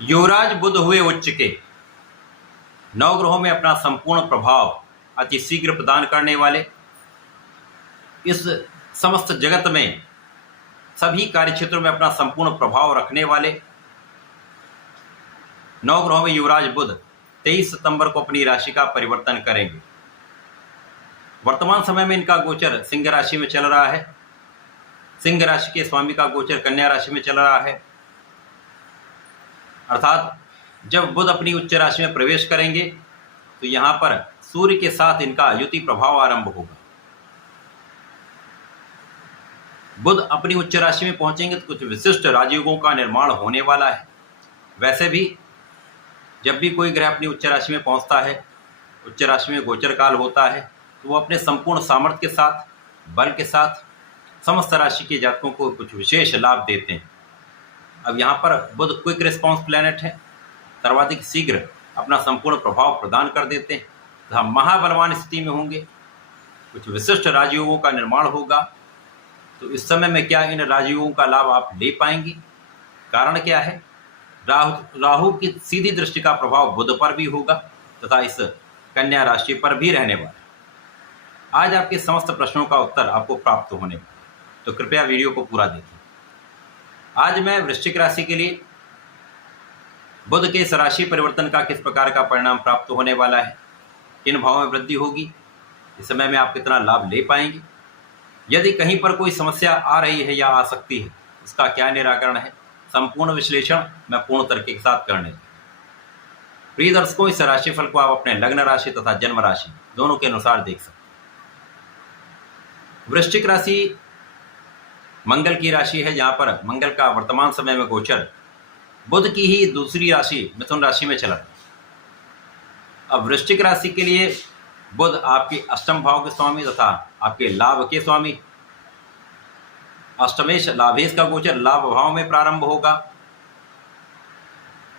युवराज बुध हुए उच्च के। नवग्रहों में अपना संपूर्ण प्रभाव अति शीघ्र प्रदान करने वाले, इस समस्त जगत में सभी कार्य क्षेत्रों में अपना संपूर्ण प्रभाव रखने वाले नवग्रहों में युवराज बुध 23 सितंबर को अपनी राशि का परिवर्तन करेंगे। वर्तमान समय में इनका गोचर सिंह राशि में चल रहा है। सिंह राशि के स्वामी का गोचर कन्या राशि में चल रहा है। अर्थात जब बुध अपनी उच्च राशि में प्रवेश करेंगे तो यहां पर सूर्य के साथ इनका युति प्रभाव आरंभ होगा। बुध अपनी उच्च राशि में पहुंचेंगे तो कुछ विशिष्ट राजयोगों का निर्माण होने वाला है। वैसे भी जब भी कोई ग्रह अपनी उच्च राशि में पहुंचता है, उच्च राशि में गोचर काल होता है, तो वो अपने संपूर्ण सामर्थ्य के साथ, बल के साथ समस्त राशि के जातकों को कुछ विशेष लाभ देते हैं। अब यहाँ पर बुध क्विक रिस्पॉन्स प्लैनेट है, सर्वाधिक शीघ्र अपना संपूर्ण प्रभाव प्रदान कर देते हैं तथा महाबलवान स्थिति में होंगे। कुछ विशिष्ट राजयोगों का निर्माण होगा। तो इस समय में क्या इन राजयोगों का लाभ आप ले पाएंगे? कारण क्या है? राहु की सीधी दृष्टि का प्रभाव बुध पर भी होगा तथा इस कन्या राशि पर भी रहने वाला है। आज आपके समस्त प्रश्नों का उत्तर आपको प्राप्त होने वाला है, तो कृपया वीडियो को पूरा देखें। आज मैं वृश्चिक राशि के लिए बुध के इस राशि परिवर्तन का किस प्रकार का परिणाम प्राप्त होने वाला है, किन भावों में वृद्धि होगी, इस समय में आप कितना लाभ ले पाएंगे, यदि कहीं पर कोई समस्या आ रही है या आ सकती है, इसका क्या निराकरण है, संपूर्ण विश्लेषण मैं पूर्ण तरीके के साथ करने। प्रिय दर्शकों, इस राशिफल को आप अपने लग्न राशि तथा जन्म राशि दोनों के अनुसार देख सकते हैं। वृश्चिक राशि मंगल की राशि है, जहां पर मंगल का वर्तमान समय में गोचर बुध की ही दूसरी राशि मिथुन राशि में चला। अब वृश्चिक राशि के लिए बुध आपके अष्टम भाव के स्वामी तथा आपके लाभ के स्वामी, अष्टमेश लाभेश का गोचर लाभ भाव में प्रारंभ होगा।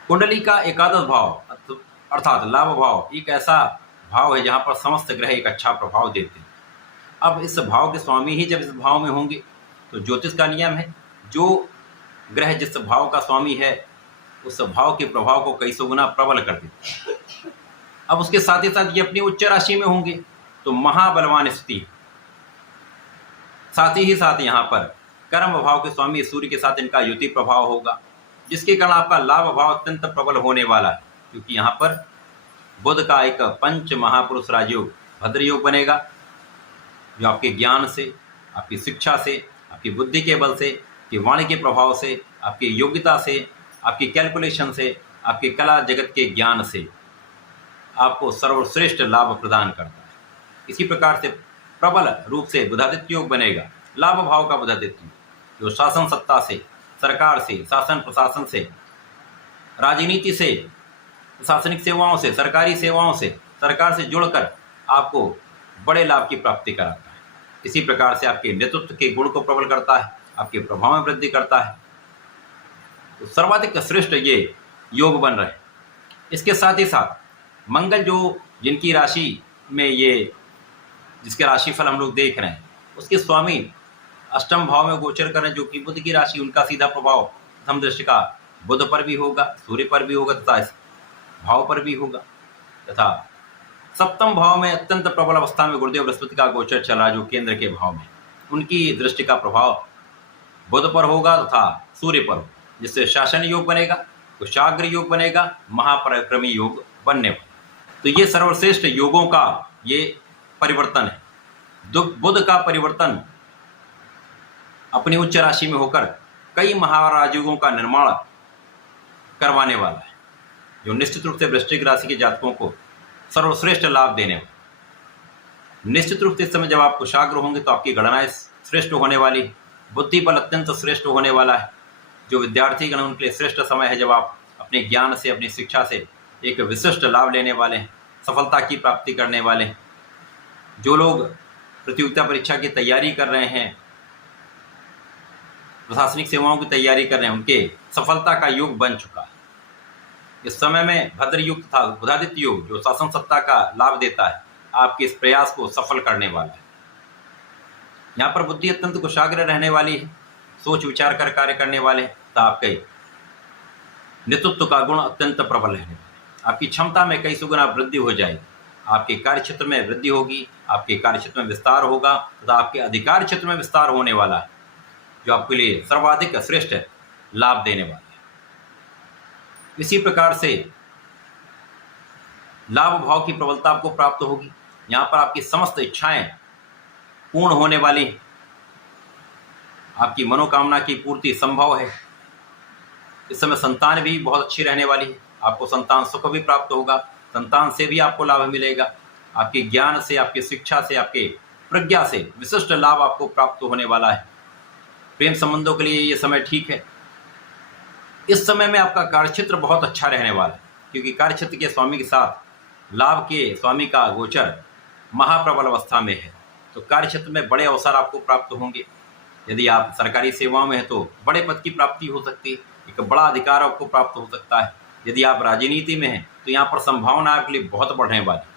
कुंडली का एकादश भाव अर्थात लाभ भाव एक ऐसा भाव है जहां पर समस्त ग्रह एक अच्छा प्रभाव देते हैं। अब इस भाव के स्वामी ही जब इस भाव में होंगे तो ज्योतिष का नियम है, जो ग्रह जिस भाव का स्वामी है उस भाव के प्रभाव को कई सौ गुना प्रबल कर देते हैं। अब उसके साथ ही साथ ये अपनी उच्च राशि में होंगे तो महाबलवान स्थिति, साथ ही साथ यहाँ पर कर्म भाव के स्वामी सूर्य के साथ इनका युति प्रभाव होगा, जिसके कारण आपका लाभ भाव अत्यंत प्रबल होने वाला है, क्योंकि यहाँ पर बुध का एक पंच महापुरुष राजयोग भद्र योग बनेगा, जो आपके ज्ञान से, आपकी शिक्षा से, आपकी बुद्धि के बल से, आपकी वाणी के प्रभाव से, आपकी योग्यता से, आपकी कैलकुलेशन से, आपकी कला जगत के ज्ञान से आपको सर्वश्रेष्ठ लाभ प्रदान करता है। इसी प्रकार से प्रबल रूप से बुधादित्य योग बनेगा, लाभ भाव का बुधादित्य, जो शासन सत्ता से, सरकार से, शासन प्रशासन से, राजनीति से, प्रशासनिक सेवाओं से, सरकारी सेवाओं से, सरकार से जुड़कर आपको बड़े लाभ की प्राप्ति कराता है। इसी प्रकार से आपके नेतृत्व के गुण को प्रबल करता है, आपके प्रभाव में वृद्धि करता है। तो सर्वाधिक श्रेष्ठ ये योग बन रहे हैं। इसके साथ ही साथ मंगल, जो जिनकी राशि में ये जिसके राशिफल हम लोग देख रहे हैं, उसके स्वामी अष्टम भाव में गोचर कर रहे हैं, जो कि बुध की राशि, उनका सीधा प्रभाव प्रथम दृष्टि का बुध पर भी होगा, सूर्य पर भी होगा तथा इस भाव पर भी होगा। तथा सप्तम भाव में अत्यंत प्रबल अवस्था में गुरुदेव बृहस्पति का गोचर चला, जो केंद्र के भाव में, उनकी दृष्टि का प्रभाव बुध पर होगा तथा सूर्य पर, जिससे शासन योग बनेगा, कुशाग्र योग बनेगा, महापराक्रमी योग बनने वाला। तो ये सर्वश्रेष्ठ योगों का ये परिवर्तन है। बुध का परिवर्तन अपनी उच्च राशि में होकर कई महाराजयोगों का निर्माण करवाने वाला है, जो निश्चित रूप से वृश्चिक राशि के जातकों को सर्वश्रेष्ठ लाभ देने वाला। निश्चित रूप से इस समय जब आप कुशाग्र होंगे तो आपकी गणनाएं श्रेष्ठ होने वाली, बुद्धि बल अत्यंत श्रेष्ठ होने वाला है। जो विद्यार्थी गण, उनके लिए श्रेष्ठ समय है जब आप अपने ज्ञान से, अपनी शिक्षा से एक विशिष्ट लाभ लेने वाले हैं, सफलता की प्राप्ति करने वाले हैं। जो लोग प्रतियोगिता परीक्षा की तैयारी कर रहे हैं, प्रशासनिक सेवाओं की तैयारी कर रहे हैं, उनके सफलता का योग बन चुका है। इस समय में भद्र योग तथा बुधादित्य योग, जो शासन सत्ता का लाभ देता है, आपके इस प्रयास को सफल करने वाला है। यहाँ पर बुद्धि अत्यंत कुशाग्र रहने वाली है, सोच विचार कर कार्य करने वाले हैं, तो आपके नेतृत्व का गुण अत्यंत प्रबल है। आपकी क्षमता में कई सुगुना वृद्धि हो जाएगी। आपके कार्य क्षेत्र में वृद्धि होगी, आपके कार्य क्षेत्र में विस्तार होगा तथा आपके अधिकार क्षेत्र में विस्तार होने वाला है, जो आपके लिए सर्वाधिक श्रेष्ठ लाभ देने वाला है। इसी प्रकार से लाभ भाव की प्रबलता आपको प्राप्त होगी। यहाँ पर आपकी समस्त इच्छाएं पूर्ण होने वाली, आपकी मनोकामना की पूर्ति संभव है। इस समय संतान भी बहुत अच्छी रहने वाली है। आपको संतान सुख भी प्राप्त होगा, संतान से भी आपको लाभ मिलेगा। आपके ज्ञान से, आपकी शिक्षा से, आपके प्रज्ञा से विशिष्ट लाभ आपको प्राप्त होने वाला है। प्रेम संबंधों के लिए ये समय ठीक है। इस समय में आपका कार्यक्षेत्र बहुत अच्छा रहने वाला है, क्योंकि कार्यक्षेत्र के स्वामी के साथ लाभ के स्वामी का गोचर महाप्रबल अवस्था में है। तो कार्यक्षेत्र में बड़े अवसर आपको प्राप्त होंगे। यदि आप सरकारी सेवाओं में हैं तो बड़े पद की प्राप्ति हो सकती है, एक बड़ा अधिकार आपको प्राप्त हो सकता है। यदि आप राजनीति में हैं तो यहाँ पर संभावना आपके लिए बहुत बढ़ने वाली है।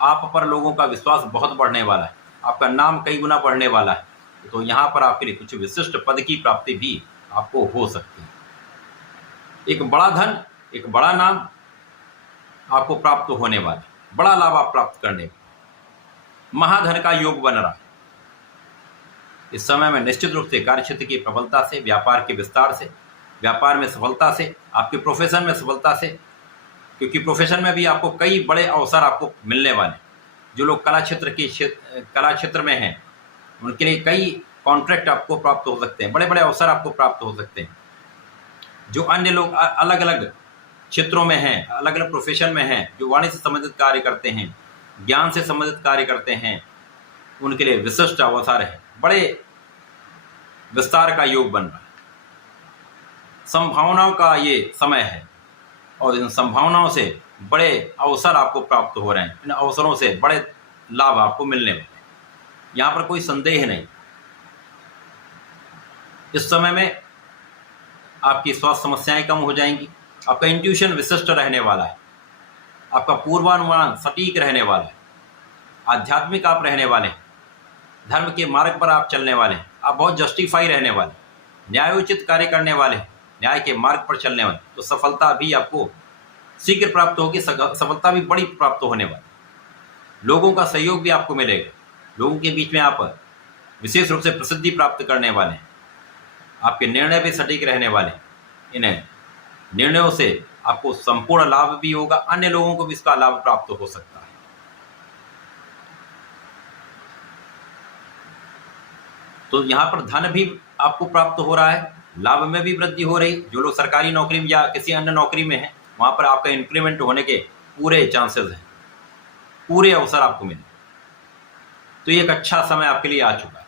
आप पर लोगों का विश्वास बहुत बढ़ने वाला है, आपका नाम कई गुना बढ़ने वाला है। तो यहाँ पर आपके लिए कुछ विशिष्ट पद की प्राप्ति भी आपको हो सकती है। एक बड़ा धन, एक बड़ा नाम आपको प्राप्त होने वाला है, बड़ा लाभ आप प्राप्त करने वाले, महाधन का योग बन रहा है। इस समय में निश्चित रूप से कार्यक्षेत्र की प्रबलता से, व्यापार के विस्तार से, व्यापार में सफलता से, आपके प्रोफेशन में सफलता से, क्योंकि प्रोफेशन में भी आपको कई बड़े अवसर आपको मिलने वाले। जो लोग कला क्षेत्र में हैं उनके लिए कई कॉन्ट्रैक्ट आपको प्राप्त हो सकते हैं, बड़े बड़े अवसर आपको प्राप्त हो सकते हैं। जो अन्य लोग अलग अलग क्षेत्रों में हैं, अलग अलग प्रोफेशन में हैं, जो वाणिज्य से संबंधित कार्य करते हैं, ज्ञान से संबंधित कार्य करते हैं, उनके लिए विशिष्ट अवसर है। बड़े विस्तार का योग बन रहा है, संभावनाओं का ये समय है और इन संभावनाओं से बड़े अवसर आपको प्राप्त हो रहे हैं। इन अवसरों से बड़े लाभ आपको मिलने वाले हैं, यहाँ पर कोई संदेह नहीं। इस समय में आपकी स्वास्थ्य समस्याएं कम हो जाएंगी, आपका इंट्यूशन विशिष्ट रहने वाला है, आपका पूर्वानुमान सटीक रहने वाला है, आध्यात्मिक आप रहने वाले हैं, धर्म के मार्ग पर आप चलने वाले हैं, आप बहुत जस्टिफाई रहने वाले, न्यायोचित कार्य करने वाले, न्याय के मार्ग पर चलने वाले। तो सफलता भी आपको शीघ्र प्राप्त होगी, सफलता भी बड़ी प्राप्त होने वाली। लोगों का सहयोग भी आपको मिलेगा, लोगों के बीच में आप विशेष रूप से प्रसिद्धि प्राप्त करने वाले हैं, आपके निर्णय भी सटीक रहने वाले। इन निर्णयों से आपको संपूर्ण लाभ भी होगा, अन्य लोगों को भी इसका लाभ प्राप्त हो सकता है। तो यहाँ पर धन भी आपको प्राप्त हो रहा है, लाभ में भी वृद्धि हो रही। जो लोग सरकारी नौकरी में या किसी अन्य नौकरी में हैं, वहाँ पर आपका इंक्रीमेंट होने के पूरे चांसेस हैं, पूरे अवसर आपको मिले। तो ये एक अच्छा समय आपके लिए आ चुका है।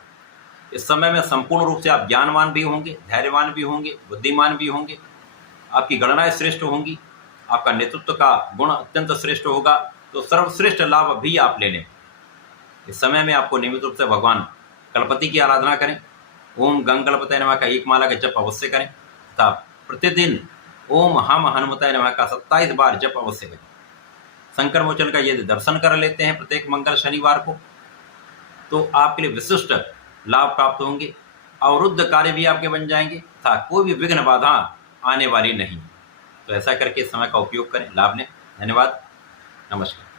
इस समय में संपूर्ण रूप से आप ज्ञानवान भी होंगे, धैर्यवान भी होंगे, बुद्धिमान भी होंगे, आपकी गणनाएं श्रेष्ठ होंगी, आपका नेतृत्व का गुण अत्यंत श्रेष्ठ होगा। तो सर्वश्रेष्ठ लाभ भी आप लेने। इस समय में आपको नियमित रूप से भगवान गणपति की आराधना करें, ओम गंग गणपतये नमः का 1 माला का जप अवश्य करें तथा प्रतिदिन ओम हम हनुमताय नमः का 27 बार जप अवश्य करें। संकर मोचन का यदि दर्शन कर लेते हैं प्रत्येक मंगल शनिवार को, तो आपके लिए विशिष्ट लाभ प्राप्त होंगे, अवरुद्ध कार्य भी आपके बन जाएंगे तथा कोई भी विघ्न बाधा आने वाली नहीं। तो ऐसा करके समय का उपयोग करें, लाभ लें। धन्यवाद, नमस्कार।